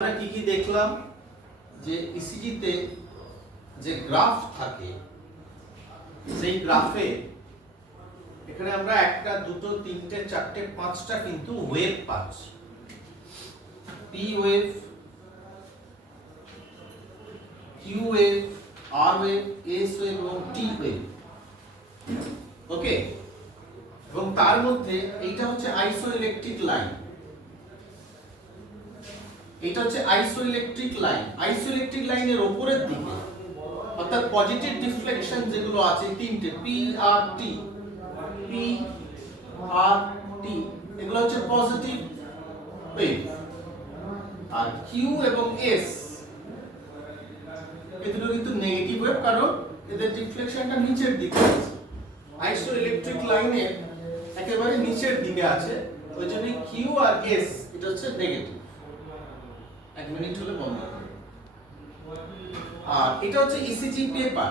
আমরা কি কি দেখলাম যে ইসিজিতে যে গ্রাফ থাকে সেই গ্রাফে এখানে আমরা একটা দুটো তিনটে চারটে পাঁচটা কিন্তু ওয়েভ পাচ্ছি। পি ওয়েভ, কিউ ওয়েভ, আর ওয়েভ, এস ওয়েভ এবং টি ওয়েভ। ওকে, এবং তার মধ্যে এইটা হচ্ছে আইসোইলেকট্রিক লাইন, এটা হচ্ছে আইসোইলেকট্রিক লাইন। আইসোইলেকট্রিক লাইনের উপরের দিকে অর্থাৎ পজিটিভ ডিফ্লেকশন যেগুলো আছে তিনটে পি আর টি, পি আর টি এগুলো হচ্ছে পজিটিভ ওয়েভ। আর কিউ এবং এস এগুলো কিন্তু নেগেটিভ ওয়েভ, কারণ এদের ডিফ্লেকশনটা নিচের দিকে আছে। আইসোইলেকট্রিক লাইনের একেবারে নিচের দিকে আছে, ওই জন্য কিউ আর এস এটা হচ্ছে নেগেটিভ। এক মিনিট হলে বন্ধ। আর এটা হচ্ছে ইসিজি পেপার।